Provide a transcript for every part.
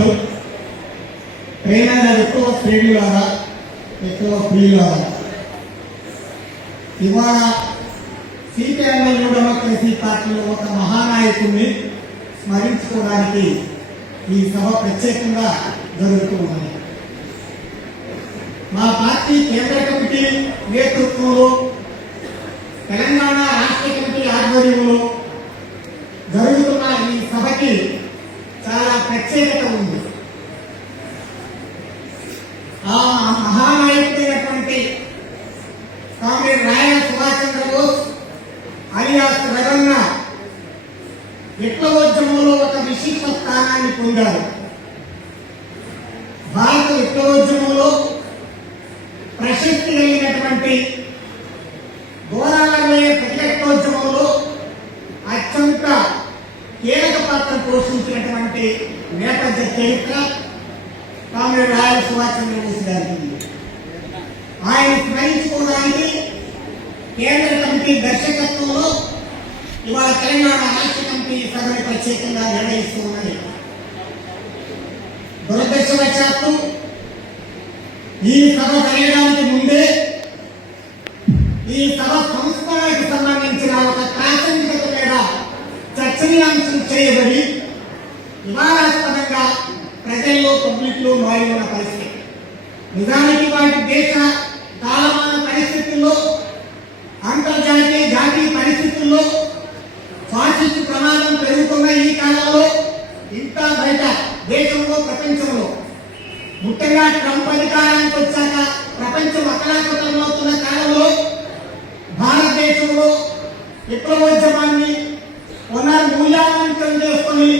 పెద్దలు, ట్రైనర్ ఎక్కువ శ్రేణులారా, ఎక్కువ ప్రియులారా, ఇవాళ సిపిఎం డెమోక్రసీ పార్టీలో ఒక మహానాయకుడిని స్మరించుకోవడానికి ఈ సభ ప్రత్యేకంగా జరుగుతూ ఉన్నది. మా పార్టీ కేంద్ర కమిటీ నేతృత్వంలో, తెలంగాణ రాష్ట్ర కమిటీ ఆధ్వర్యంలో జరుగుతున్న ఈ సభకి చాలా ప్రత్యేకత ఉంది. ఆ మహానాయకుడైనటువంటి కామ్రేడ్ రాయల సుభాష్ చంద్రబోస్ అలియాస్ రవణ విప్లవోద్యమంలో ఒక విశిష్ట స్థానాన్ని పొందారు. భారత విప్లవోద్యమంలో ప్రశస్తి కలిగినటువంటి గోదావరి ప్రతిఘటనోద్యమంలో అత్యంత కీలక పాత్ర పోషించినటువంటి నేపథ్య చరిత్ర కామ్రేడ్ రాయల సుభాష్ చంద్రబోస్ గారికి. ఆయన స్మరించుకోవడానికి కేంద్ర కమిటీ దర్శకత్వంలో ఇవాళ తెలంగాణ రాష్ట్ర కమిటీ సభను ప్రత్యేకంగా నిర్వహిస్తూ ఉన్నది. దురదృష్టవశాత్తు ఈ సభ జరగడానికి ముందే ఈ సభ సంస్కరణకు సంబంధించిన ఒక ప్రాసంగికత మీద చర్చనీయాంశం చేయబడి వివాదాస్పదంగా ప్రజల్లో పబ్లిక్ లో మారిన పరిస్థితి. నిజానికి వాటి దేశ కాలమాన పరిస్థితుల్లో, అంతర్జాతీయ జాతీయ పరిస్థితుల్లో ఫాసిస్ట్ ప్రమాదం పెరుగుతున్న ఈ కాలంలో, ఇంకా బయట దేశంలో ప్రపంచంలో, ముఖ్యంగా ట్రంప్ అధికారానికి వచ్చాక ప్రపంచం అకలాకుతలమవుతున్న కాలంలో భారతదేశంలో విప్లవోద్యమాన్ని పునర్మూల్యాంకనం చేసుకుని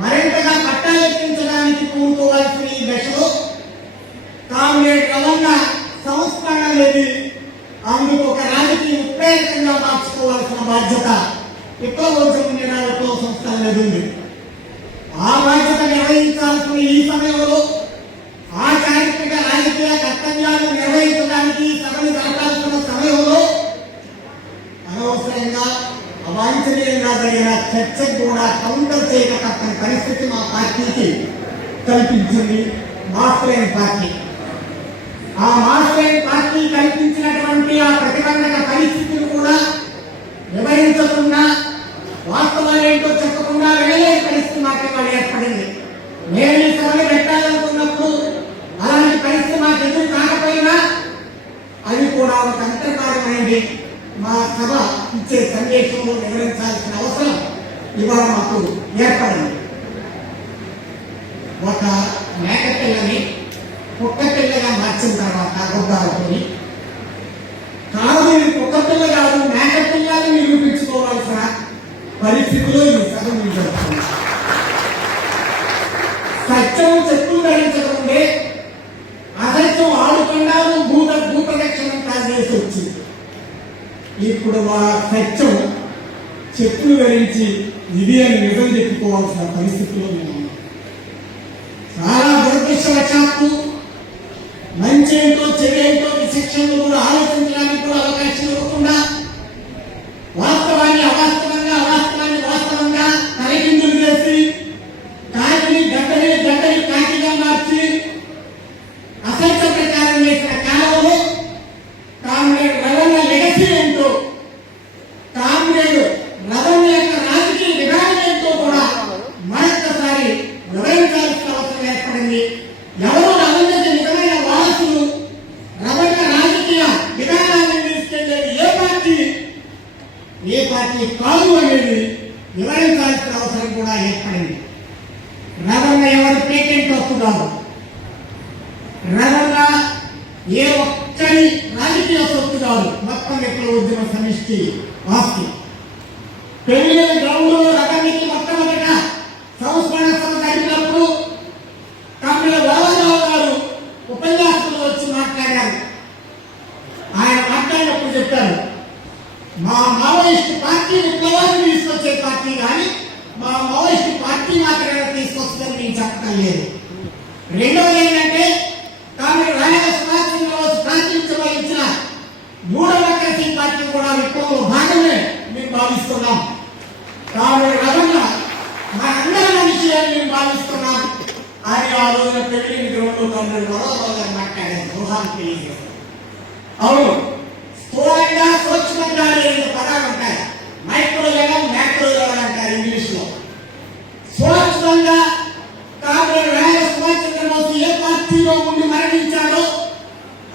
మరింతగా పట్టాలెక్కించడానికి కూడుకోవాల్సిన ఈ దశలో కామ్రేడ్ రవణ సంస్కరణ అనేది అందుకు ఒక రాజకీయ ఉత్ప్రేరకంగా మార్చుకోవాల్సిన బాధ్యత విప్లవోద్యమం మీద విప్లవ సంస్కరణ అనేది ఉంది. ఆ బాధ్యత నిర్వహించాల్సిన ఈ సమయంలో ఆ చారిత్రక రాజకీయ కర్తవ్యాలను నిర్వహించడానికి సభను జరపాల్సిన సమయంలో అనవసరంగా అవాంఛనీయంగా జరిగిన చర్చకు కూడా కౌంటర్ చేయక తప్పని పరిస్థితి మా పార్టీకి కల్పించింది మార్క్స్లైన్ పార్టీ. ఆ మార్క్స్లైన్ పార్టీ కల్పించినటువంటి ఆ ప్రతిబంధక పరిస్థితిని కూడా వివరించకుండా, వాస్తవాలేంటో చెప్పకుండా వెళ్ళలేని పరిస్థితి మాకు ఇవాళ ఏర్పడింది. నేను ఈ సభను పెట్టాలనుకున్నప్పుడు అలాంటి పరిస్థితి మాకు ఎదురు కాకపోయినా అది కూడా ఒక అంతర్భాగమైంది. మా సభ ఇచ్చే సందేశంలో వివరించాల్సిన అవసరం ఇవాళ మాకు ఏర్పడింది. ఒక మేకపిల్లని కుక్కపిల్లగా మార్చిన తర్వాత గొడ్డాలతోని కాదు, ఇది కుక్కపిల్ల కాదు మేకపిల్లని నిరూపించుకోవాల్సిన పరిస్థితిలో ఈ సభ జరుగుతుంది. సత్యం చెట్లు ధరించకుండే అసత్యం ఆడుకున్నారు, భూప్రదక్షిణంతా చేసి వచ్చింది. ఇప్పుడు ఆ సత్యం చెట్లు ధరించి ఇది అని నిజం చెప్పుకోవాల్సిన పరిస్థితిలో మేము ఉన్నాం. చాలా దురదృష్టవశాత్తు మంచి ఏంటో చెడేంటో విశిక్షణలు కూడా ఆలోచించడానికి కూడా అవకాశం ఇవ్వకుండా వాస్తవాన్ని అవాస్తవంగా, అవాస్తవాన్ని వాస్తవంగా తలకిందులు చేసి కాకిని గడ్డని కాకిగా మార్చి అసత్య ప్రచారం చేసిన కాలంలో కామ్రేడ్ రవణ లెగసీ ఏంటో, కామ్రేడ్ రవణ యొక్క రాజకీయ విధానం ఏంటో కూడా మరొకసారి వివరించాల్సిన అవసరం ఏర్పడింది. ఎవరో రవణకి నిజమైన వారసులు, రవణ రాజకీయ విధానాన్ని తీసుకెళ్లేది ఏ పార్టీ కాదు అనేది వివరించాల్సిన అవసరం కూడా ఏర్పడింది. రవణ ఎవరు పేటెంట్ హక్కు కాదు. రవణ ఏ ఒక్కరి రాజకీయ సొత్తు కాదు. మొత్తం విప్లవోద్యమ సమిష్టి ఆస్తి. పెళ్లి గ్రౌండ్లో రవణకి మొట్టమొదట సంస్మరణ సభ జరిగినప్పుడు కామ్రేడ్ బాబారావు గారు ఉపన్యాసంలో వచ్చి మాట్లాడారు. ఆయన మాట్లాడినప్పుడు చెప్పారు, మా మావోయిస్టు పార్టీ విప్లవాన్ని తీసుకొచ్చే పార్టీ కానీ మా మావోయిస్టు పార్టీ మాత్రమే తీసుకొస్తుందని నేను చెప్పడం లేదు. రెండవది ఏంటంటే కామ్రేడ్ రాయల సుభాష్ చంద్రబోస్ ప్రాతినిధ్యం వహించిన డెమోక్రసీ పార్టీ కూడా విప్లవంలో భాగమే మేము భావిస్తున్నాం. కామ్రేడ్ రవణ మా అందరి మనిషి అని మేము భావిస్తున్నాం. ఆ రోజున పెళ్లి గ్రౌండ్లో తొమ్మిది గొడవలు మాట్లాడారు గృహాన్ని తెలియజేస్తారు. అవును, స్థూలంగా సూక్ష్మంగా రెండు పదాలు ఉంటాయి. మైక్రో లెవెల్, మ్యాక్రో లెవెల్ అంటారు ఇంగ్లీష్ లో. సూక్ష్మంగా కామ్రేడ్ రాయల సుభాష్ చంద్రబోస్ ఏ పార్టీలో ఉండి మరణించాడో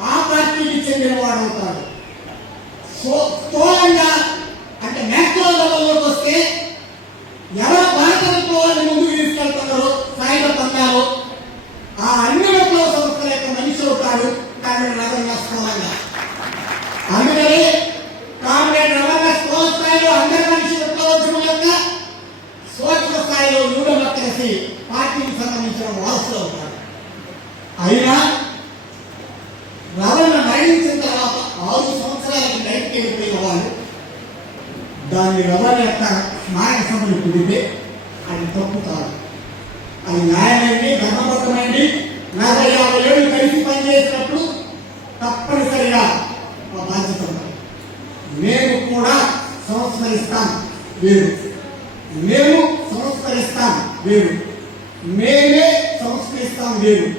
ఆ పార్టీకి చెందినవాడు అవుతాడు. స్థూలంగా అంటే మ్యాక్రో లెవెల్లోకి వస్తే ఎవరు భారతత్వాన్ని ముందుకు తీసుకెళ్తున్నారో సాయుధ పందాలు ఆ అన్ని విప్లవ సంస్థల యొక్క మనిషి అవుతాడు కామ్రేడ్ రవణ స్థూలంగా. అందుకని కామ్రేడ్ రవణ స్థూల స్థాయిలో అందరి మనిషి విప్లవోద్యమం యొక్క సూక్ష్మ స్థాయిలో న్యూడెమోక్రసీ పార్టీకి సంబంధించిన వారసులు అవుతారు. అయినా రవణ మరణించిన తర్వాత 6 సంవత్సరాలకి బయటకు వెళ్ళిపోయిన వాళ్ళు దాన్ని రవణ యొక్క స్మారక సభలు కుదిరితే అది తప్పు కాదు. అది న్యాయమైంది, ధర్మబద్ధమైంది. 40-50 ఏళ్ళు కలిసి పనిచేసినప్పుడు తప్పనిసరిగా మా బాధ్యత ఉంది. మేము కూడా సంస్కరిస్తాం వేరు, మేము సంస్కరిస్తాం వేరు, మేమే సంస్కరిస్తాం వేరు,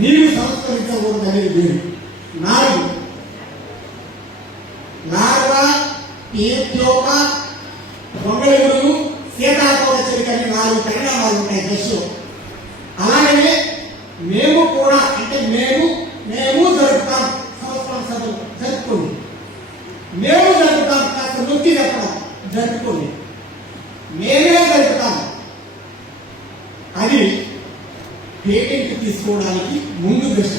నీవు సంస్కరించకూడదనేది వేరు. 4 నార్వా, ఈథియోప, దొంగలూరు, సీతాకోట చిరుకని 4 పరిణామాలు ఉంటాయి దశలో. అలాగే మేము కూడా అంటే మేము జరుపుతాం సంవత్సరం సభలు జరుపుకోండి, మేము జరుపుతాం కాస్త నొక్కి చెప్పడం జరుపుకోండి, మేమే జరుపుతాం. అది పేటెంట్ తీసుకోవడానికి ముందు దశ.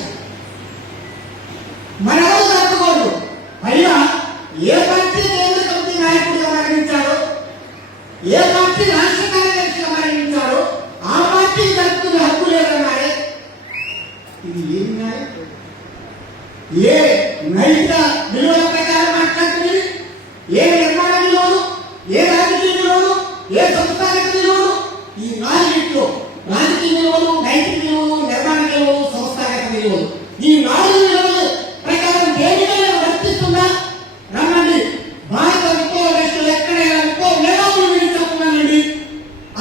మనెవరు జరుపుకోరు. పైగా ఏ పార్టీ కేంద్ర కమిటీ నాయకుడిగా మరణించాడో, ఏ పార్టీ రాష్ట్ర కార్యదర్శిగా మరణించాడో ఆ పార్టీ జరుపుకునే హక్కు లేదన్నారే. ఇది ఏమి న్యాయం? ఏ నైతిక విలువల ప్రకారం మాట్లాడుతుంది? ఏ నిర్మాణ విలువలు, ఏ రాజకీయ విలువలు, ఏ సంస్థానిక విలువలు? ఈ 4 రాజకీయ విలువలు, నైతిక విలువలు, నిర్మాణ విలువలు, సంస్థానిక విలువలు, ఈ 4 విలువలు ప్రకారం దేనికైనా వర్తిస్తుందా? రమ్మండి, భారత విప్లవ దేశంలో ఎక్కడైనా విప్లవ మేధావులు విడిచకున్నానండి,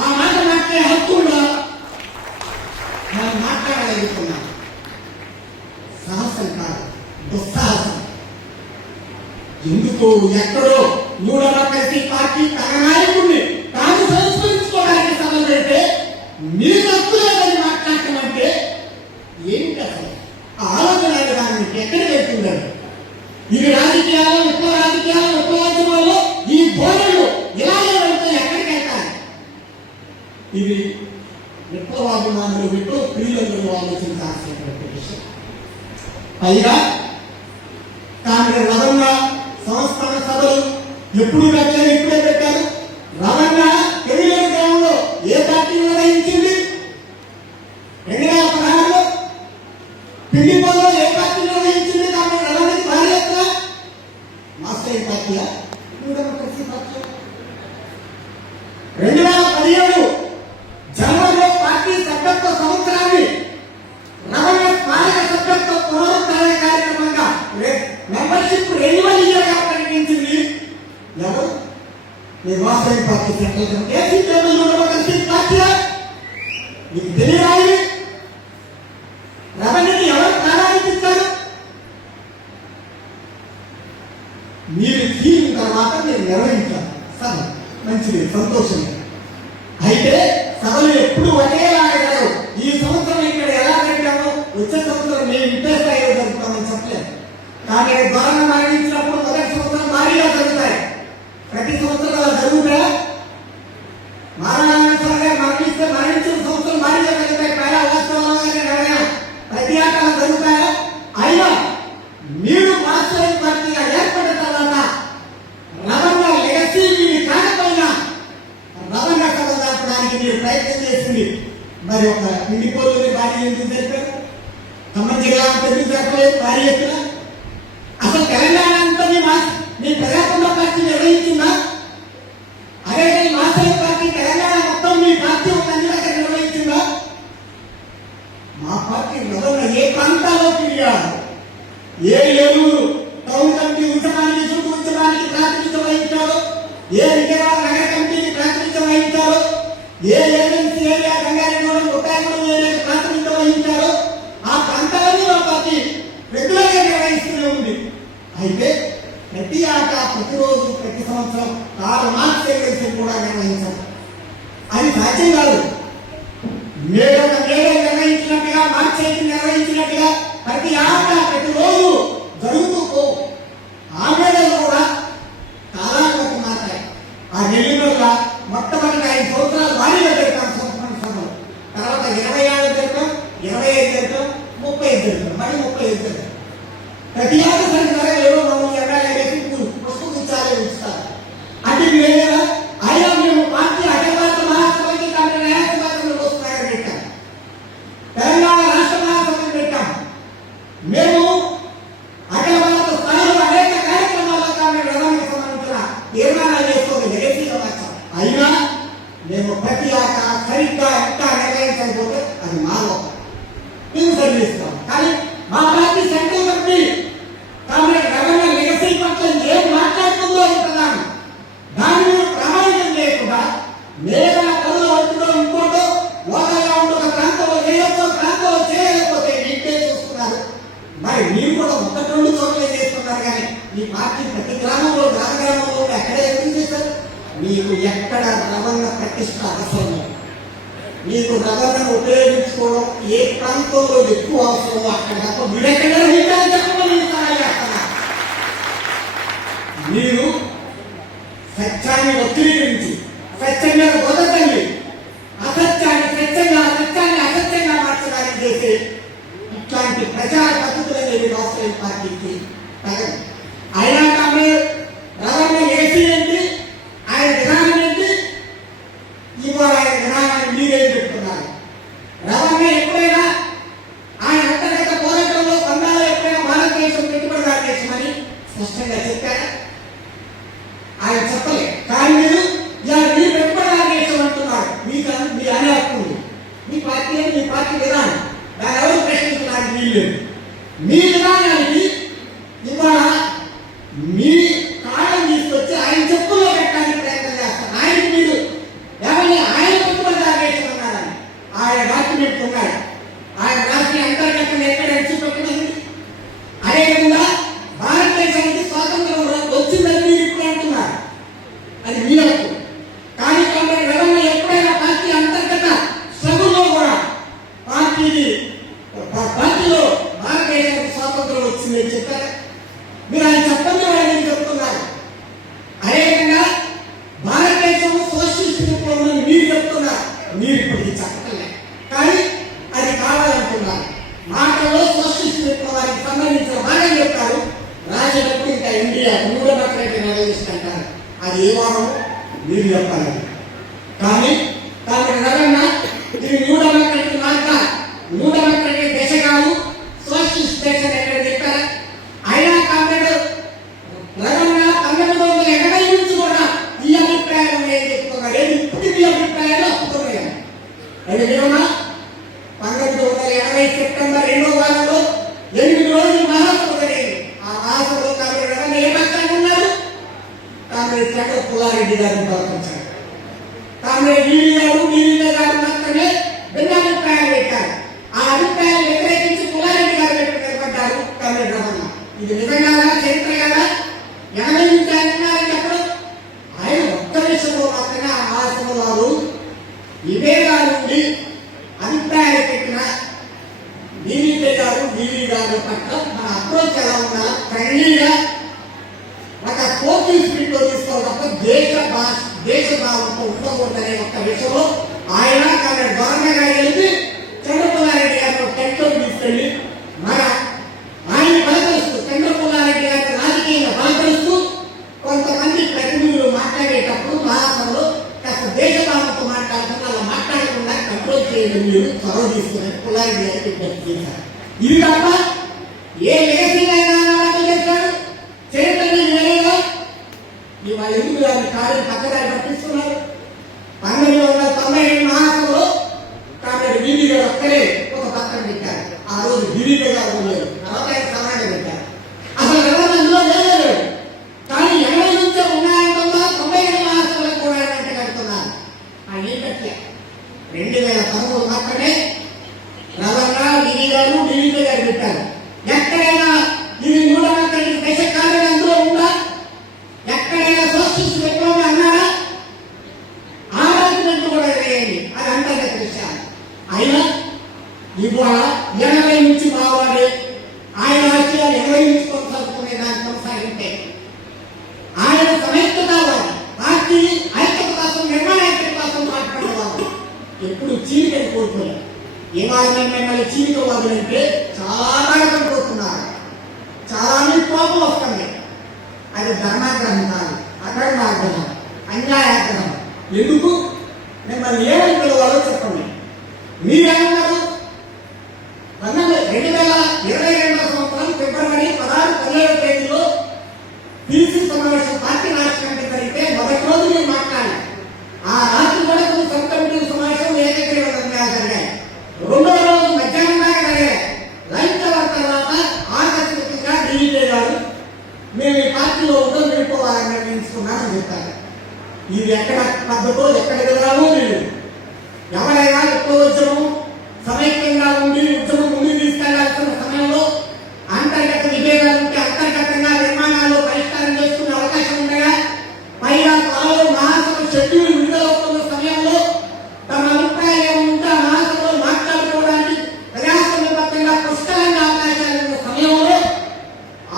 ఆ మాట మాట్లాడే హక్కు ఉందా? మనం మాట్లాడగలుగుతున్నాం. సాహసం కాదు, దుస్సాహసం. ఎందుకో ఎక్కడో న్యూడెమోక్రసీ పార్టీ తన నాయకుడిని తాను సంస్కరించుకోవడానికి సభలు పెడితే మీకు హక్కు లేదని మాట్లాడటం అంటే ఏంటి అసలు? ఆలోచన దాన్ని ఎక్కడికి వెళ్తుందని. ఇవి రాజకీయాలు, విప్లవ రాజకీయాలు, విప్లవోద్యమాల్లో ఈ బోధనలు ఇలాగే వెళ్తే ఎక్కడికి వెళ్తారు? ఇది విప్లవాభిమానులు, విప్లవ ప్రియులందరూ ఆలోచించాల్సినటువంటి విషయం. పైగా కాంగ్రెస్ రవణ సంస్థాన సభలు ఎప్పుడు పెట్టారు? ఇప్పుడే పెట్టారు. రవణ తెలుగు గ్రామంలో ఏ పార్టీ నిర్వహించింది? 2016లో పిండిపోలో ఏ పార్టీ నిర్వహించింది? కాబట్టి రవణకి భారీ ఎత్తున మాస్టర్ పార్టీయా, న్యూడెమోక్రసీ పార్టీ? 2017 జనవరిలో పార్టీ సభ్యత్వ సంవత్సరాన్ని రవణ స్మారక సభ్యత్వ పునరుద్ధరణ కార్యక్రమంగా మెంబర్షిప్ రెన్యువల్ ఇయర్గా ప్రకటించింది ఎవరు? మాస్టర్ పార్టీ సెంట్రల్ న్యూడెమోక్రసీ పార్టీయా? మీకు తెలియరాయి. రవణని ఎవరు ప్రారంభించారు? మీరు తీరిన తర్వాత మీరు నిర్వహించారు సభ. మంచిది, సంతోషం. అయితే సభలు ఎప్పుడు ఒకేలాగా జరగవు. ఈ సంవత్సరం ఇక్కడ ఎలా పెట్టామో వచ్చే సంవత్సరం మేము ఇంతే స్థాయిలో జరుపుతామని చెప్పలేదు. కానీ ద్వారా మరణించినప్పుడు మొదటి సంవత్సరం భారీగా జరుగుతాయి. ప్రతి సంవత్సరం అలా జరుగుతాయా? మరణిస్తే మరణించిన సంవత్సరం భారీగా జరుగుతాయి. పైగా వాస్తవంగా ప్రతి ఆటలు జరుగుతాయా? అయినా మీరు మాస్టర్ పార్టీగా ఏర్పడిన తర్వాత రవణ లెగసీ మీరు కాకపోయినా రవణ సభ జరపడానికి మీరు ప్రయత్నం చేసింది. మరి ఒక పిండిపోలు భారీ ఎందుకు జరిపారు? ఖమ్మం జిల్లా ఎందుకు జరపలేదు భారీ ఎత్తున? అసలు తెలంగాణ అంతా మీ ప్రజాపంద పార్టీ నిర్వహించిందా? అదే మాస్టర్ పార్టీ తెలంగాణ మొత్తం మీ పార్టీ ఒక అన్ని దగ్గర నిర్వహించిందా? మా పార్టీ రవణ ఏ ప్రాంతాల్లో తిరిగారు? ఏ ఏలూరు టౌన్ కమిటీ ఉద్యమానికి, సురుకు ఉద్యమానికి ప్రాతినిధ్యం వహించారో, ఏ విజయవాడ నగర కమిటీకి ప్రాతినిధ్యం వహించారో, ఏ ఏజెన్సీ ఏరియా గంగారెడ్డి 33 ఏరియా ప్రాతినిధ్యం వహించారో ఆ ప్రాంతాలను మా పార్టీ రెగ్యులర్ గా నిర్వహిస్తూనే ఉంది. అయితే ప్రతి ఆట ప్రతిరోజు ప్రతి సంవత్సరం 6 మార్చ్ సెలబ్రేషన్ కూడా నిర్వహించారు. అది సాధ్యం కాదు. మేడం నిర్వహించినట్టుగా మార్చి నిర్వహించినట్టుగా ప్రతి ఆట ప్రతిరోజు జరుగుతూ ఆ మేడలు కూడా కాలాలకు మాత్రమే. ఆ నెల్లూరులో మొట్టమొదటి 5 సంవత్సరాలు భారీగా జరుగుతాం సంవత్సరం, తర్వాత 26 జరుగుతాం, 25 జరుగుతాం, 35 జరుగుతాం, మరి 35 జరుగుతాం. ప్రతి ఆట సంవత్సరాలు పుష్పించాలి ఉంచుతారు. అంటే అయినా మేము పార్టీ అఖిల భారత మహాసభకి న్యాయసభలో వస్తున్నాయని పెట్టాం, తెలంగాణ రాష్ట్ర మహాసభకి పెట్టాం. మేము అఖిల భారత స్థాయిలో అనేక కార్యక్రమాల్లో రవాణాకి సంబంధించిన తీర్మానాలు చేసుకోవాలి ఏసీలో వచ్చాం. అయినా మేము ప్రతి ఆట సరిగ్గా ఎట్లా నిర్వహించకపోతే అది మాలో మేము సరిస్తాం. కానీ మా పార్టీ సెంట్రల్ కమిటీ కాంగ్రెస్ రవాణా లెగసీ పట్ల ఏం మాట్లాడుతుందో అంటున్నాను. దాన్ని ప్రమాణం లేకుండా లేదా కళ్ళు ఒట్టులో ఇంకోటో ఓదగా ఉండే ఒక ప్రాంతంలో చేయొచ్చో ప్రాంతంలో చేయలేకపోతే ఇంకే చూస్తున్నారు. మరి మీరు కూడా 1-2 చోట్లే చేస్తున్నారు. కానీ ఈ పార్టీ ప్రతి గ్రామంలో గ్రామంలో ఎక్కడే ఎందుకు చేశారు? మీకు ఎక్కడ రవాణా ప్రతిష్ట అవసరం, మీకు రవాణాను ఉపయోగించుకోవడం ఏ ప్రాంతంలో ఎక్కువ అవసరమో అక్కడ తప్ప మీరెక్కడ చెప్పమని మీరు సత్యాన్ని వక్రీకరించి సత్యంగా బొదతండి, అసత్యాన్ని సత్యంగా సత్యాన్ని అసత్యంగా మార్చడానికి చేసే ఇట్లాంటి ప్రచార పద్ధతులనేవి రాష్ట్ర పార్టీకి తగదు. అయినా కానీ రవాణా ఏసీ ఏంటి, ఆయన విధానం ఏంటి, ఇవాళ ఆయన విధానాన్ని మీరేం చెప్తున్నారు? రవాణా ఎప్పుడైనా ఆయన అంతర్గత పోరాటంలో బంగాళా ఎప్పుడైనా భారతదేశం పెట్టుబడిదారు దేశమని స్పష్టంగా చెప్పారా? ఆయన చెప్పలే. కానీ మీరు మీరు పెట్టుబడిదారు దేశం అంటున్నారు. మీకు మీ అనే హక్కు మీ పార్టీ మీ పార్టీ విధానం, దాని ఎవరు ప్రశ్నించడానికి వీళ్ళు. మీ విధానానికి ఇవాళ మీ కాలం తీసుకొచ్చి ఆయన చెప్పులో పెట్టడానికి ప్రయత్నం చేస్తారు. ఆయనకి మీరు ఎవరిని ఆయన పెట్టుబడిదారు దేశం అన్నారని ఆయన డాక్యుమెంట్ ఉన్నాయి. ఆయన రాష్ట్రీయ అంతర్గతంగా ఎక్కడ ఎడిచిపెట్టలేదు. అదేవిధంగా భారతదేశానికి స్వాతంత్రం వచ్చిందని మీరు ఇప్పుడు అంటున్నారు. అది మీ హక్కు. కానీ కాంగ్రెస్ రవాణా ఎప్పుడైనా పార్టీ అంతర్గత సభలో కూడా పార్టీలో భారతదేశానికి స్వాతంత్రం వచ్చిందని చెప్పారు. మీరు ఆయన చెప్పండి ఆయన చెప్తున్నారు. అదేవిధంగా భారతదేశం సోషలిస్ట్ విప్లవం మీరు చెప్తున్నారు. మీరు ఇప్పుడు చెప్పలే, కానీ అది కావాలనుకున్నారు. మాటలో సోషలిస్ట్ విప్లవానికి సంబంధించిన మాట చెప్తారు. రాజకీయ ఇంకా ఇండియా న్యూడెమోక్రటిక్ రివల్యూషన్ అంటారు. అది ఏ వారం మీరు చెప్పాలి. కానీ రవాణా ఇది న్యూడెమోక్రటిక్ మార్గ, న్యూడెమోక్రటిక్ దేశ కాదు, సోషలిస్ట్ దేశం ఎక్కడ చెప్పారు. అయినా కాంగ్రెస్ రవాణా 1980 నుంచి కూడా ఈ అభిప్రాయం ఏం చెప్తున్నారు? ఏది ఇప్పుడు ఈ అభిప్రాయాలు అప్పుతున్నాయి. అది నిజమా? 1980 సెప్టెంబర్ 2వ వారంలో 8 రోజులు మహాసభ జరిగింది. ఆ మహాసభలో కాంగ్రెస్ రవాణా ఏ పక్షాన్ని ఉన్నారు? కాంగ్రెస్ సెక్రటరీ పుల్లారెడ్డి గారిని ప్రవర్తించారు. కాంగ్రెస్ వీవీ గారు మాత్రమే భిన్నాభిప్రాయాలు పెట్టారు. ఆ అభిప్రాయాలు వ్యతిరేకించి పుల్లారెడ్డి గారు నిలబడ్డారు కాంగ్రెస్ రవాణా. ఇది నిజంగా చరిత్ర కదా? 80 నుంచి ఆయన ఉన్నారని చెప్పడం. ఆయన ఒక్క విషయంలో మాత్రమే ఆ మహాసభలో వారు వివేకాలు ఉండి అభిప్రాయాలు పెట్టిన వీవీ గారు పట్ల మన అప్రోచ్ ఎలా ఉండాలి, ఫ్రెండ్లీగా ఒక కోచింగ్ స్పీడ్ లో తీసుకోవాలి తప్ప దేశ భావంతో ఉండకూడదనే ఒక్క విషయంలో ఆయన కాంగ్రెస్ గవర్నర్ గారు వెళ్ళి చంద్రబాబు గారు టెంట్లో తీసుకెళ్లి మన ఆయన బలపరుస్తూ చంద్రబాబు గారి రాజకీయంగా బలపరుస్తూ కొంతమంది ప్రతినిధులు మాట్లాడేటప్పుడు మహాసభలో కాస్త దేశ భావంతో మాట్లాడుతున్న అలా మాట్లాడకుండా కంట్రోల్ చేయడం మీరు చొరవ తీసుకుని పుల్లారెడ్డి గారికి విజ్ఞప్తి చేశారు. ఇది తప్ప ఏ లేఖనైనా చేశారు చరిత్రని నిలవేగా ఇవాళ ఎందుకు గారి కార్యం పక్కదారి పట్టిస్తున్నారు. 1997 మహాసభలో కాంగ్రెస్ వీవీ గారు ఒక్కరే ఒక పక్కన పెట్టారు. ఆ రోజు వీవీ గారు ఉన్నారు, తర్వాత ఆయన సమాజం పెట్టారు. అసలు ఎవరు అందులో లేదు. కానీ 80 నుంచే ఉన్నాయంటున్నా 97 మహాసభలకు కూడా కడుతున్నారు. ఆ ఏం పెట్టలే. 2000 2013 మాత్రమే రవణ డివి గారు డివిజే గారు పెట్టారు. ఎక్కడైనా ఇది మూఢనమ్మకానికి దశ కాదని అందులో ఉందా? ఎక్కడైనా సోషలిస్ట్ విప్లవం అన్నారా? ఆరాధన కూడా వేయండి, అది అంతర్గత విషయాలు. అయినా ఇవాళ 80 నుంచి మావాడే ఆయన ఆశయాలు 20 నుంచి కొనసాగుతునే దాన్ని కొనసాగితే ఆయన సమైక్యతావాది పార్టీ ఐక్యత కోసం నిర్మాణాల కోసం మాట్లాడేవాళ్ళు ఎప్పుడు చీలికని కోరుకోలేదు. ఇవాళ మిమ్మల్ని చీలికవాదులంటే చాలా బాధపడిపోతున్నారు, చాలా కోపం వస్తుంది. అది ధర్మాగ్రహం కాదు, అధర్మాగ్రహం, అన్యాయాగ్రహం. ఎందుకు మిమ్మల్ని ఏమని పిలవాలో చెప్పండి. మీరేమన్నారు? 2022 సంవత్సరం ఫిబ్రవరి 16-17 తేదీలో పీసీ సమావేశం పార్టీ రాష్ట్ర కమిటీ జరిగితే మొదటి రోజు మీరు మాట్లాడారు. ఆ రాత్రి కూడా కొన్ని సబ్ కమిటీ సమావేశం ఏకగ్రీవ నిర్ణయాలు జరిగాయి. రెండో రోజు మధ్యాహ్నం దాకా జరిగాయి. లంచ్ అవర్ తర్వాత ఆకస్మికంగా డివిజే గారు మేము ఈ పార్టీలో ఉందో వెళ్ళిపోవాలని నిర్ణయించుకున్నామని చెప్పారు. ఇది ఎక్కడ పద్ధతో ఎక్కడ విధానమో లేదు. ఎవరైనా ఎక్కువ ఉద్యమం సమైక్యంగా ఉండి ఉద్యమం ముందుకు తీసుకెళ్లాల్సిన సమయంలో అంతర్గత విభేదాలు ఉంటే అంతర్గతంగా నిర్మాణాలు పరిష్కారం చేసుకునే అవకాశం ఉండగా పైగా త్వరలో మహాసభ షెడ్యూల్ విడుదలవుతున్న సమయంలో తమ అభిప్రాయం ఉంటే ఆ మహాసభలో మాట్లాడుకోవడానికి ప్రజాస్వామ్యబద్ధంగా పుష్కలంగా అవకాశాలు ఉన్న సమయంలో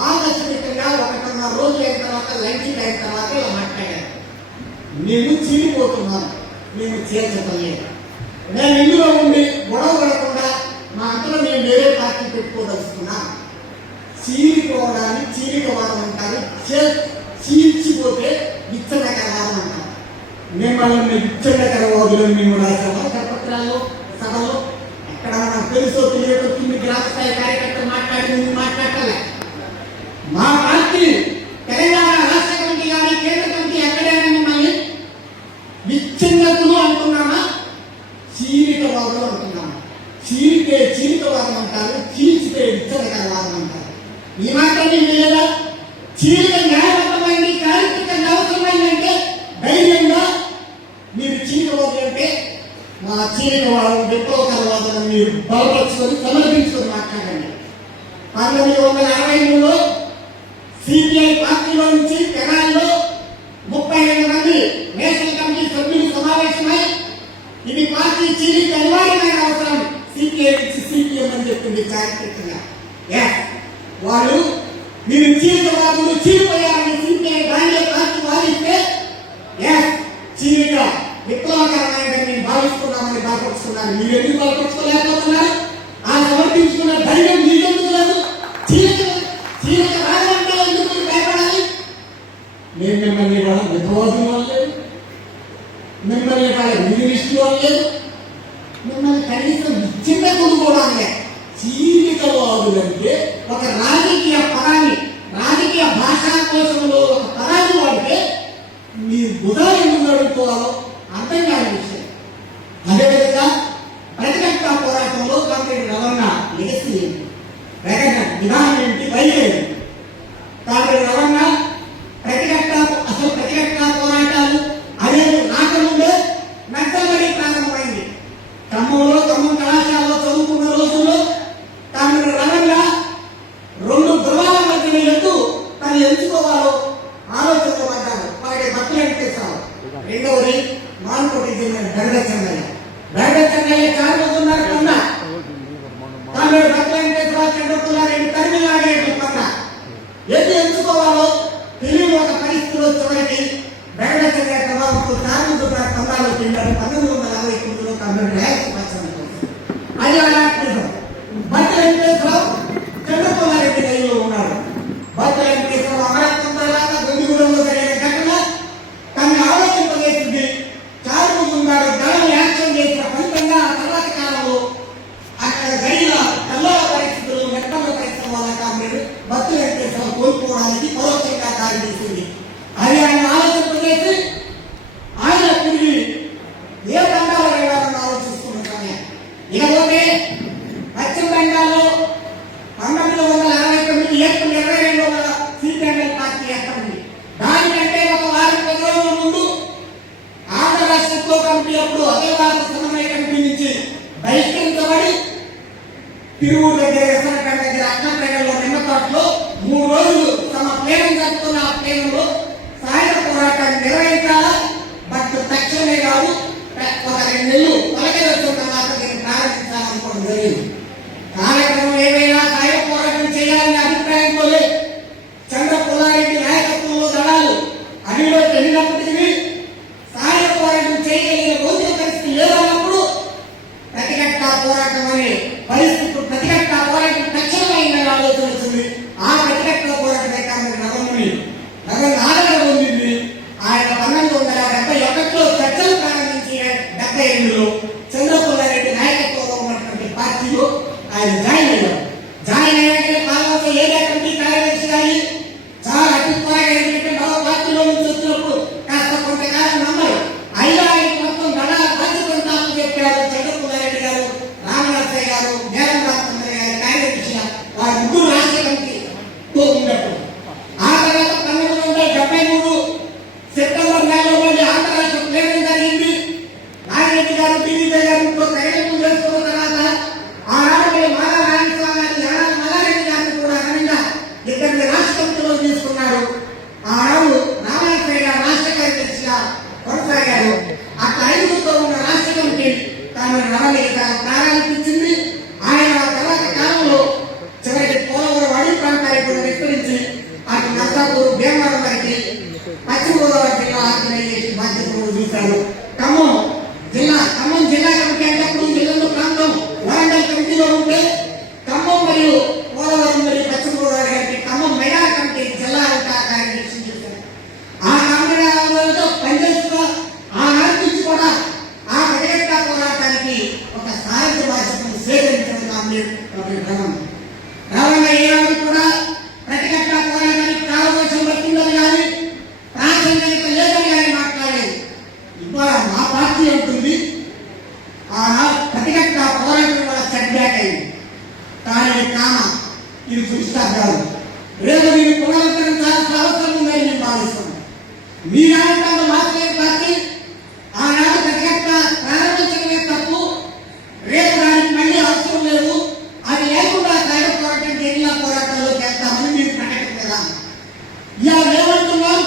ఆకస్మికంగా 1.5 రోజులు అయిన తర్వాత లంచ్ అయిన తర్వాత ఇలా మాట్లాడారు. నేను చీలిపోతున్నాను, నేను చేర్చలేదు. నేను ఇందులో ఉండి గొడవ పడకుండా మా అంతలో నేను వేరే పార్టీ పెట్టుకోదలుచుకున్నాను. చీలిపోవడాన్ని చీలికవాదం అంటారు, చీల్చిపోతే విచ్చనకరవాదం అంటారు. మిమ్మల్ని విచ్చనకరవాదులను మేము రాసాము కరపత్రాల్లో సభలో. ఎక్కడ మనకు తెలుసో తెలియదో కింది గ్రామ స్థాయి కార్యకర్తలు మాట్లాడి మాట్లాడలే. మా పార్టీ తెలంగాణ రాష్ట్ర కమిటీ కానీ కేంద్ర కమిటీ ఎక్కడైనా మిమ్మల్ని విచ్ఛిన్నతులు అంటున్నామా, చీలికవాదులు అంటున్నామా? చీలితే చీలికవాదం అంటారు, చీల్చితే విచ్చనకరవాదం అంటారు. ఈ మాటని లేదా చీలిక న్యాయబద్ధమైంది, చారిత్రకంగా అవసరమైందంటే ధైర్యంగా మీరు చీలికవాదులు అంటే మా చీలికవాదం విప్లవకరవాదం మీరు బలపరుచుకొని సమర్పించుకొని మాట్లాడండి. 1963లో సిపిఐ పార్టీలో నుంచి తెనాలిలో 32 మంది నేషనల్ కమిటీ సభ్యులు సమావేశమై ఇది పార్టీ చీలిక అనివార్యమైన అవసరం సిపిఐ నుంచి సిపిఎం అని చెప్పింది చారిత్రకంగా. వాళ్ళు మీరు చీలికవాదులు చీలిపోయారని సిపిఐ గాంధీ పార్టీ వాదిస్తే చీలిక విప్లవకరమైనదని మేము భావిస్తున్నామని బలపరుచుకున్నారు. మీరు ఎందుకు బలపరుచుకోలేకపోతున్నారు? ఆ సమర్పించుకున్న ధైర్యం మీకెందుకు లేదు? చీలిక రాదంటే ఎందుకు భయపడాలి? నేను మిమ్మల్ని వాళ్ళ విధవాదులు అనలేదు, మిమ్మల్ని వాళ్ళ విధినిష్ఠులు అనలేదు, మిమ్మల్ని కనీసం విచ్ఛిన్న కొనుక్కోవడాలే. చీలికవాదులంటే ఒక రాజకీయ పదాన్ని, రాజకీయ భాషా కోశంలో ఒక పదాన్ని వాడితే మీ బుధాలు ఎందుకు అడుగుకోవాలో అర్థం కాని విషయం. అదేవిధంగా ప్రతిపక్ష పోరాటంలో కాంగ్రెస్ రవణ లెగసీ ఏంటి, విధానం ఏంటి, బయలుదేరి కాంగ్రెస్ రవణ అసలు ప్రతిపక్ష పోరాటాలు అనేది రాకముందే నక్సల్బరీ ప్రారంభమైంది. ఖమ్మంలో ఖమ్మం కళాశాలలో చదువుకున్న రోజుల్లో కాంగ్రెస్ రవణ 2 ధృవాల మధ్యన ఎత్తు తను ఎంచుకోవాలో ఆలోచనలో పడ్డారు. వారికి భక్తులు వెంకటేశ్వరరావు, రెండవది మానుకోటి జిల్లా బెడగచ్చన్నయ్య 4 రోజున్నారు కన్నా కాంగ్రెస్ భక్తులు వెంకటేశ్వరరావు చంద్రపుల్లారెడ్డి తరిమిలాగే కన్నా ఎత్తు ఎంచుకోవాలో తెలియని ఒక పరిస్థితిలో చివరికి బెడగచ్చన్నయ్య ప్రభావంతో కార్మికులు కందాలు తింటారు. 1949లో కాంగ్రెస్ న్యాయపక్షం అది అలాంటి భక్తులు వెంకటేశ్వరరావు చంద్రపుల్లారెడ్డి లైన్లో ఉన్నారు. భక్తులు వెంకటేశ్వరరావు అమరత్వం తర్వాత గొండిగూడెంలో జరిగిన ఘటన తనని ఆలోచింపజేసింది. చారుకున్నారు దళం యాక్షన్ చేసిన ఫలితంగా ఆ తర్వాత కాలంలో అక్కడ జరిగిన కల్లోల పరిస్థితులు, మెట్టల పరిస్థితుల వల్ల కాంగ్రెస్ భక్తులు వెంకటేశ్వరరావు కోల్పోవడానికి పరోక్షంగా దారితీసింది. అది ఆయన ఆలోచింపజేసి ఆయన తిరిగి ఏ తిరువురు దగ్గర ఎసరగడ్డ దగ్గర అక్కడలో నిమ్మ తోటలో 3 రోజులు తమ ప్లేనం జరుపుతున్న ఆ ప్లేనంలో సాయుధ పోరాటాన్ని నిర్వహించాలా. బట్ తక్షణమే కాదు, ఒక 2 నెలలు తొలగి వచ్చిన తర్వాత దీన్ని ప్రారంభించాలనుకోవడం జరిగింది. కార్యక్రమం ఏమైనా సాయుధ పోరాటం చేయాలనే అభిప్రాయంతో చంద్ర పుల్లారెడ్డి నాయకత్వంలో దళాలు అడవిలోకి వెళ్ళినప్పటికీ సాయుధ పోరాటం చేయగలిగిన భౌతిక పరిస్థితి లేదన్నప్పుడు ప్రతిఘటన పోరాటం అనే పరిస్థితి, ప్రతిఘటన పోరాటం తక్షణమైందని ఆలోచన వచ్చింది. ఆ ప్రతిఘటన పోరాటం రవణ ఆదరణ పొందింది. ఆయన 1971లో చర్చలు ప్రారంభించి 78లో చంద్రపుల్లారెడ్డి నాయకత్వంలో ఉన్నటువంటి పార్టీలో ఆయన జాయిన్ అయ్యారు. జాయిన్ అయ్యాక పాలనతో ఏరియా కమిటీ కార్యదర్శి కానీ చాలా అతి త్వరగా ఏంటంటే మరో పార్టీలో నుంచి వచ్చినప్పుడు కాస్త కొంతకాలం నమ్మరు. అయినా ఆయన మొత్తం దళాల బాధ్యతను తాము చెప్పారు. చంద్రపుల్లారెడ్డి గారు, రామనరసయ్య గారు, నేరం రామచంద్ర గారి కార్యదర్శిగా వారి 3 రాష్ట్ర కమిటీతో ఉన్నప్పుడు ఆ తర్వాత 1973 సెప్టెంబర్ 4 ఆంధ్రరాష్ట్ర ప్లేనం జరిగింది. నాగిరెడ్డి గారు, టీవీ గారు ప్రకటన చేసుకున్న తర్వాత ఆనాడు మాలా నారాయణస్వామి గారు, మల్లారెడ్డి గారిని కూడా ఘనంగా ఇద్దరిని రాష్ట్ర కమిటీలో తీసుకున్నారు. ఆనాడు రామనరసయ్య గారు రాష్ట్ర కార్యదర్శిగా కొనసాగారు. అట్లా 5గురితో ఉన్న రాష్ట్ర కమిటీ తాను ప్రారంభించింది. ఆయన తర్వాత కాలంలో చివరికి పోలవరం అడవి ప్రాంతానికి కూడా విస్తరించి అటు నర్సాపూర్, భీమవరం వరకు పశ్చిమ గోదావరి జిల్లా ఆర్గనైజేషన్ బాధ్యతలు చూశారు. ఖమ్మం జిల్లా కమిటీ అంటే జిల్లా ప్రాంతం వరంగల్ కమిటీలో ఉంటే ఖమ్మం మరియు పోలవరం మరియు పశ్చిమ గోదావరి గారికి ఖమ్మం మెగా కమిటీ జిల్లా కార్యదర్శి చేశారు. ఆ కమిటీతో పనిచేస్తూ ఆనాటి నుంచి కూడా ఆ ప్రతిఘటన పోరాటానికి ఒక సాహిత్య బాధ్యతను స్వీకరించడం రవణ ఏనాడు కూడా ప్రతిఘటన పోరాటానికి ప్రారంభం పడుతుందని కానీ ప్రాసంగికత లేదని కానీ మాట్లాడేది. ఇవాళ మా పార్టీ ఉంటుంది ఆనాడు ప్రతిఘటన పోరాటం కూడా సెట్ బ్యాక్ అయింది. కానీ ఇది చూస్తారు రేపు మీరు పునరుద్ధరించాల్సిన అవసరం ఉందని మేము భావిస్తున్నాం. మీరంటారు మాత్రమే పార్టీ ఆనాడు ప్రతిఘటన ప్రారంభించడమే తప్పు, రేపు దానికి మళ్ళీ అవసరం లేదు, అది లేకుండా సాయుధ పోరాటం జిల్లా పోరాటంలో చేస్తామని మీరు ప్రకటించరా. ఇవాళ ఏమంటున్నాం,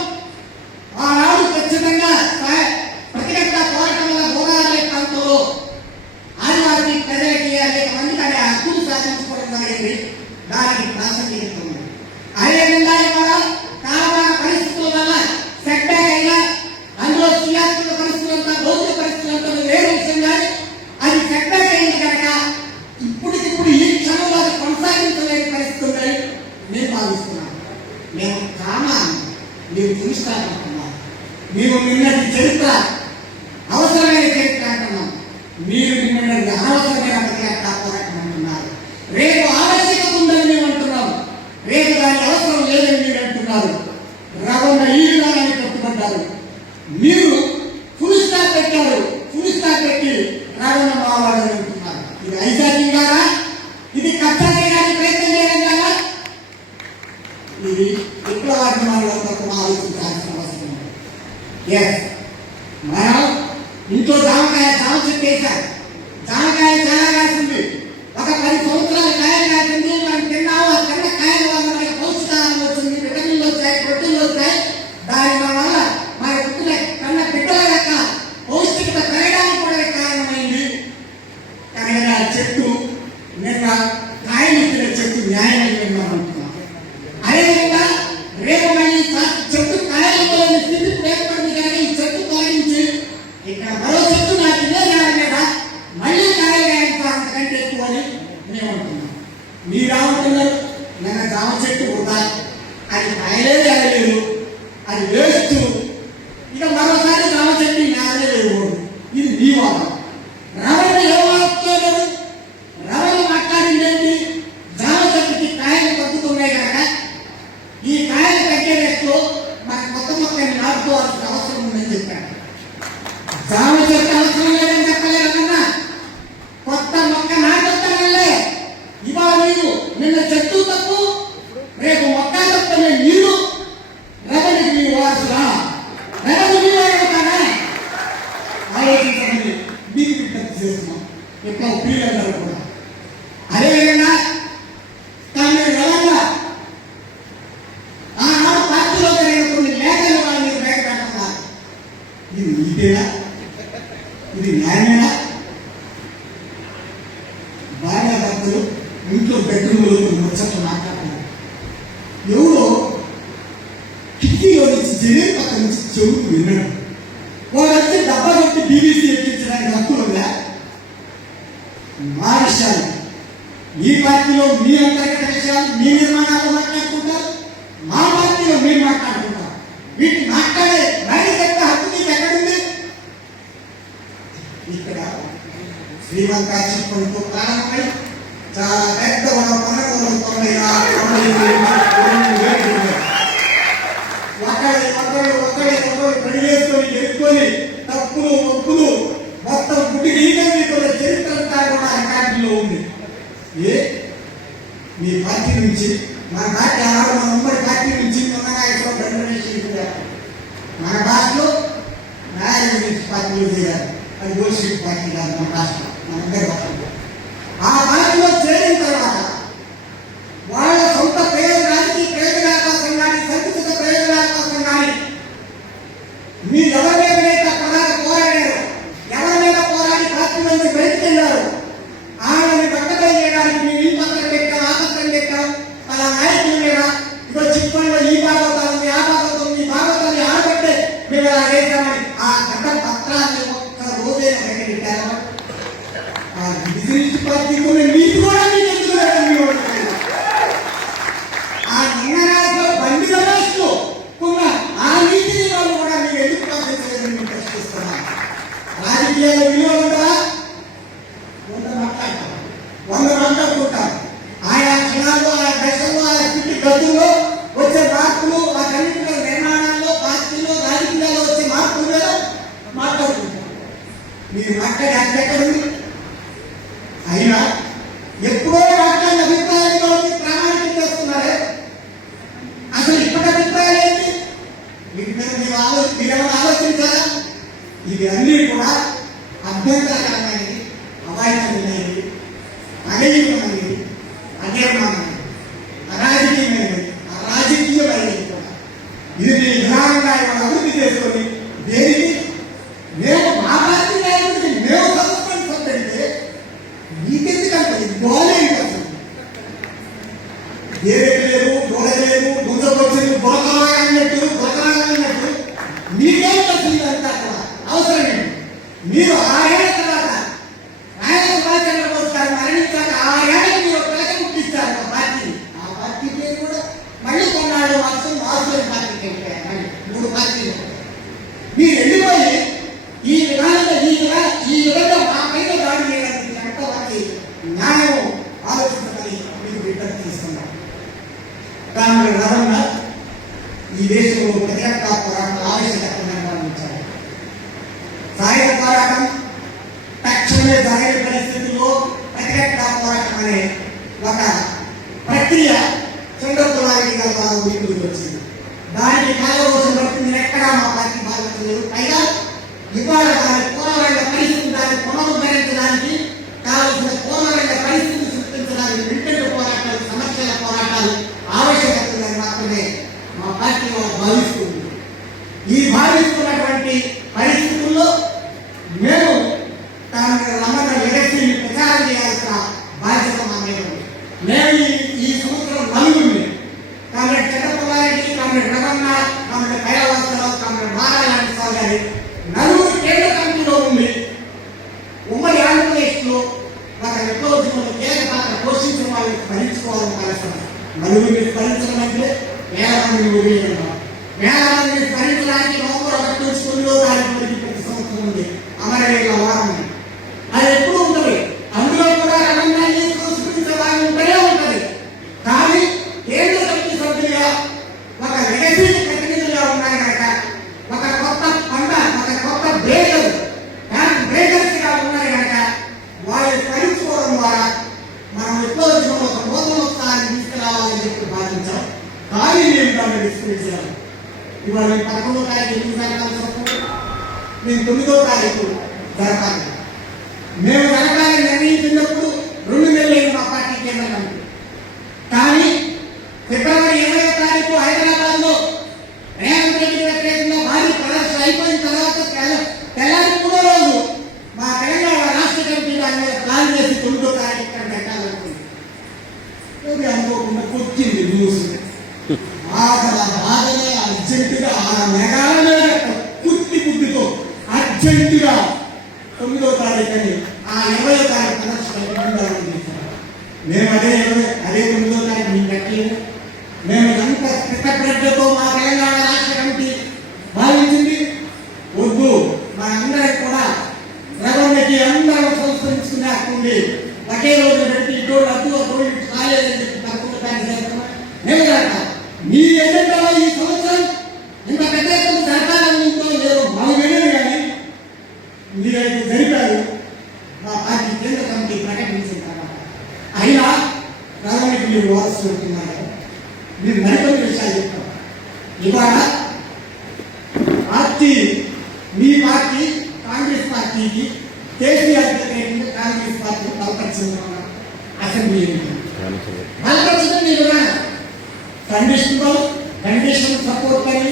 ఆనాడు ఖచ్చితంగా ప్రతిఘటన పోరాటం వల్ల గోదావరి ప్రాంతంలో ఆదివాసీ ప్రజలకి అనేక మందికి అనే హక్కులు సాధించుకోవడం జరిగింది. దానికి ప్రాసంగికత ఉంది. అదేవిధంగా ఇవాళ కాలమాన పరిస్థితుల వల్ల సెట్ బ్యాక్ అయినా అందులో క్రియాత్మక పరిస్థితులంతా భౌతిక పరిస్థితులంతా వేరే విషయం కానీ అది సెట్ బ్యాక్ అయింది కనుక ఇప్పటికిప్పుడు ఈ క్షణంలో అది కొనసాగించలేని పరిస్థితి ఉందని నేను భావిస్తున్నాను. మేము మీరు చూస్తారంటున్నాం, మేము నిన్నటి చరిత్ర అవసరమైన చరిత్ర అంటున్నాం, మీరు నిన్నటి అనవసరమైన ప్రతిఘటన పోరాటం అంటున్నారు. రేపు ఆవశ్యకత ఉందని మేము అంటున్నాం, రేపు దాని అవసరం లేదని మీరు అంటున్నారు. రవణ ఈ విధానాన్ని కట్టుబడ్డారు. మీరు ఫుల్ స్టాప్ పెట్టారు, ఫుల్ స్టాప్ పెట్టి రవణ మావాడని అంటున్నారు. ఇది ఐజాకింగ్ కాదా? ఇది కబ్జా చేయడానికి ప్రయత్నం చేయడం కాదా? ఇది విప్లవాభిమానుల కోసం ఆలోచించాల్సిన అవసరం ఉంది. మనం ఇంట్లో జామ చెట్టు వేశారు, జామకాయ చాలా కాసింది, ఒక 10 సంవత్సరాల కాయలు కాసింది, మనం తిన్నాము. ఆ తిన్న కాయల వల్ల మనకి పౌష్టికాహారం వచ్చింది, విటమిన్లు వచ్చాయి, ప్రోటీన్లు వచ్చాయి. దాని వల్ల మన పుట్టిన కన్న బిడ్డల యొక్క పౌష్టికత పెరగడానికి కూడా కారణమైంది. కానీ ఆ చెట్టు నిన్న కాయలు ఇచ్చిన చెట్టు న్యాయమైన అంటున్నాం. అదేవిధంగా రేపు మళ్ళీ చెట్టు కాయలు స్థితి ఏర్పడింది కానీ ఈ చెట్టు తొలగించి ఇక్కడ మరో చెట్టు నాకు ఇదే కాలం మీద మళ్ళీ కాయలు అంతకంటే ఎక్కువ అని మేము అంటున్నాం. మీరేమంటున్నారు, నిన్న జామ చెట్టు వృధా, అది కాయలే వేయలేదు, అది వేస్ట్, ఇక మరోసారి జామ చెట్టు నాదే వేయకూడదు. ఇది మీ వాదం. రవణ ఏమాలేదు, రవణ మాట్లాడిందేంటి, జామ చెట్టుకి కాయలు తగ్గుతున్నాయి కనుక ఈ కాయలు తగ్గే రేట్లో మనకు కొత్త మొక్కని నాటుకోవాల్సిన అవసరం ఉందని చెప్పాడు. జామ చెట్టు అవసరం లేదని చెప్పలేదన్నా, కొత్త మొక్క నాటుతానలే. ఇవాళ మీరు నిన్న చెట్టు తప్పు, రేపు మొక్క తప్పనే మీరు రవణకి మీరు వారసులా, రవణ మీరు అవుతారా? ఆలోచించమని మీకు విజ్ఞప్తి చేస్తున్నాం. ఇక్కడ ప్రియులందరూ కూడా అదేవిధంగా మా విషయాలు ఈ పార్టీలో మీ అంతర్గత విషయాలు మీ నిర్మాణాలు మాట్లాడుకుంటారు, మా పార్టీలో మీరు మాట్లాడుకుంటారు. వీటిని మాట్లాడే నాయకత్వ హక్కు మీకు ఎక్కడుంది? ఇక్కడ శ్రీలంకాశిల్పంతో ప్రారంభమై చాలా పెద్ద ఒకరి పెళ్లివేసుకొని ఎదుర్కొని తప్పులు ఒప్పులు మొత్తం పుట్టిన చరిత్ర అంతా కూడా రికార్డులో ఉంది. మీ పార్టీ నుంచి మన పార్టీ మన ఉమ్మడి పార్టీ నుంచి మన భాషలో నారాయణ పార్టీలో చేయాలి. అది గోల్షిప్ పార్టీ కాదు, మన రాష్ట్రం మనందరి భాషలో. ఆ పార్టీలో చేరిన తర్వాత వాళ్ళ సొంత రాజకీయ ప్రయోజనాల కోసం కానీ సంకుచిత ప్రయోజనాల కోసం కానీ మీరు ఎవరి మీద ప్రధాన పోరాడారు, ఎవరి మీద పోరాడి పార్టీ నుంచి బయటకు వెళ్ళారు, ఆమెను పక్కన చేయడానికి మీరు ఈ పక్కన పెట్టాం ఆ పక్కన పెట్టాం అలా నాయకుల మీద ఇదో చిప్పంలో ఈ భాగవతాలు ఉంది, ఆ భాగవతం ఈ భాగవతాన్ని ఆడబట్టే మీరు అలా వేసామని ఆ గత పత్రాన్ని ఒక్క రోజే బయట పెట్టారు. ఆ బిజినెస్ పార్టీ నీతి కూడా మీకు ఎందుకు ఆ నిన్నరాజులో బండి రమేష్లు ఉన్న ఆ నీతిని వాళ్ళు కూడా మీరు ఎందుకు పాటించలేదని నేను ప్రశ్నిస్తున్నాను. రాజకీయాల విలువ ఉందా? మాట్లాడుకుంటాం. ఆయా క్షణాల్లో ఆయా దశల్లో ఆయా స్థితి గతుల్లో వచ్చే మార్పులు వాటన్నింటిలో నిర్మాణాల్లో పార్టీలో రాజకీయాల్లో వచ్చే మార్పులు మీద మాట్లాడుకుంటాం. మీరు మాట్లాడే అధ్యక్షుడు అయినా ఎప్పుడో మాట్లాడిన అభిప్రాయాల్లో వచ్చి ప్రామాణికం చేస్తున్నారే. అసలు ఇప్పటి అభిప్రాయాలు ఏంటి? వీటి మీద మీరేమైనా ఆలోచించారా? ఇవి అన్నీ కూడా అభ్యంతరకరమైనవి, అవాయితమైనవి, అగైనమైనవి, అగేయమైనవి, అరాజకీయమైనవి, అరాజకీయమైనవి కూడా. ఇది మీ విధానంగా ఇవాళ అభివృద్ధి చేసుకొని దేనికి మేము మా పార్టీ నాయకుడికి మేము సస్పెండ్ అంటే మీకెందుకంటే గోలేదు అసలు దేవేలేదు గోడలేదు గుంజకొచ్చింది బొరకరాగన్నట్టు బొరకరాగన్నట్టు మీకేం వచ్చింది అంతా కూడా అవసరం ఏంటి? మీరు 6 ఏళ్ల తర్వాత నాయకులు బాధ్యతలకు వస్తారు, మరణించాక 6 ఏళ్ళకి మీరు పిలక ముట్టిస్తారు ఆ పార్టీ. ఆ పార్టీ పేరు కూడా మళ్ళీ కొన్నాళ్ళు మాత్రం వాసుల పార్టీకి వెళ్ళిపోయారు. మళ్ళీ 3 పార్టీలు మీరు వెళ్ళిపోయి ఈ విధంగా మా పైన దాడి చేయడానికి చట్టవారికి న్యాయం ఆలోచించమని మీకు విజ్ఞప్తి చేస్తున్నాం. కానీ రవణ ఈ దేశంలో ప్రజాతా పోరాటం ఆవశ్యకతను నిర్వహించాలి. సాయుధ పోరాటం తక్షణమే జరగని పరిస్థితుల్లో ప్రతిఘటనా పోరాటం అనే ఒక ప్రక్రియ చంద్రకులారికి మీకు వచ్చింది. దానికి కాలవలసిన బట్టి మీరు ఎక్కడా మా పార్టీ బాధ్యత లేదు. పైగా ఇవాళ దాని పూర్వరంగ పరిస్థితి దాన్ని పునరుద్ధరించడానికి కావలసిన పూర్వరంగ పరిస్థితిని సృష్టించడానికి వింటెంట్ పోరాటాలు, సమస్యల పోరాటాలు ఆవశ్యకతలని మాత్రమే మా పార్టీ భావిస్తుంది. ఈ భావిస్తున్నటువంటి పరిస్థితుల్లో మేము రమణ లెగసీని ప్రచారం చేయాల్సిన బాధ్యత మా మీద ఉంది. మేము ఈ సంవత్సరం నలుగురిని comrade Chandrakulareddy, comrade Ramana, comrade Kailasarao, comrade Narayana Swamy గారి నలుగురు కేంద్ర కమిటీలో ఉంది. ఉమ్మడి ఆంధ్రప్రదేశ్లో ఒక విప్లవోద్యమంలో కీలక పాత్ర పోషించిన వాళ్ళని స్మరించుకోవాలని కలుస్తున్నాం. నలుగురిని స్మరించడం అంటే వేల మందిని వదిలేయడం. వేల మందిని స్మరించడానికి నవంబర్ 1 ప్రతి సంవత్సరం ఉంది అమరవీరుల వారం. అది ఎప్పుడు ఉంటుంది. అందులో కూడా రమణాన్ని సంస్కృతించడానికి ఉంటూనే ఉంటుంది. కానీ కేంద్ర కమిటీ సభ్యులుగా ఒక లెగసీ ప్రతినిధులుగా ఉన్నాయి కనుక ఒక కొత్త పంట, ఒక కొత్త బ్రేకర్స్ గా ఉన్నాయి కనుక వాళ్ళు స్మరించుకోవడం ద్వారా మనం విప్లవోద్యమంలో ఒక నూతనోత్సాహాన్ని తీసుకురావాలని చెప్పి భావించాం. కానీ మేము దాన్ని విస్మరించాము. ఇవాళ 11వ తారీఖు ఎందుకు జరగాల్సి వస్తుంది? మేము 9వ తారీఖు జరగాలి. మేము జరగాలని నిర్ణయించినప్పుడు 2 నెలలు మా పార్టీ కేంద్ర కమిటీ. కానీ ఫిబ్రవరి 20వ తారీఖు హైదరాబాద్ లో రేవంత్ రెడ్డి వ్యతిరేకంగా భారీ ప్రదర్శన అయిపోయిన తర్వాత తెల్లారి 3వ రోజు మా తెలంగాణ రాష్ట్ర కమిటీ దాని మీద ప్లాన్ చేసి 9వ తారీఖు ఇక్కడ పెట్టాలనుకుంది. అనుకోకుండా కొట్టింది న్యూస్. బాధనే అర్జెంటుగా ఆ మెగాల మీద పూర్తి బుద్ధితో అర్జెంటుగా 9వ తారీఖు అని ఆ 20వ తారీఖు ప్రదర్శన మేము అదే 9వ తారీఖు మేము పెట్టలేదు. మేము ఎంత కృతజ్ఞతతో మా తెలంగాణ రాష్ట్ర కమిటీ భావించింది. వద్దు, మా అందరికి కూడా రవణకి అందరూ సంస్కరించుకునే హక్కు ఉంది. ఒకే రోజు పెట్టి ఇటు అటు కాలేదని చెప్పి తక్కువ నిలబడతా. మీ ఎజెండాలో ఈ సంవత్సరం ఇంత పెద్ద ఎత్తున సర్కారంతో లేదు మాకు వెళ్ళదు, కానీ మీరైతే జరిపారు. మా పార్టీ కేంద్ర కమిటీ ప్రకటించిన తర్వాత అయినా రవణకి మీరు వారసు పెడుతున్నారు. మీరు మరికొన్ని విషయాలు చెప్తారు. ఇవాళ పార్టీ, మీ పార్టీ కాంగ్రెస్ పార్టీకి కేసీఆర్ వ్యతిరేకంగా కాంగ్రెస్ పార్టీ బలపరిచిన అసెంబ్లీ బలపరిచిన మీరు కండిషన్ సపోర్ట్ అని,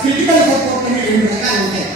క్రిటికల్ సపోర్ట్ అని 2 రకాలు ఉంటాయి.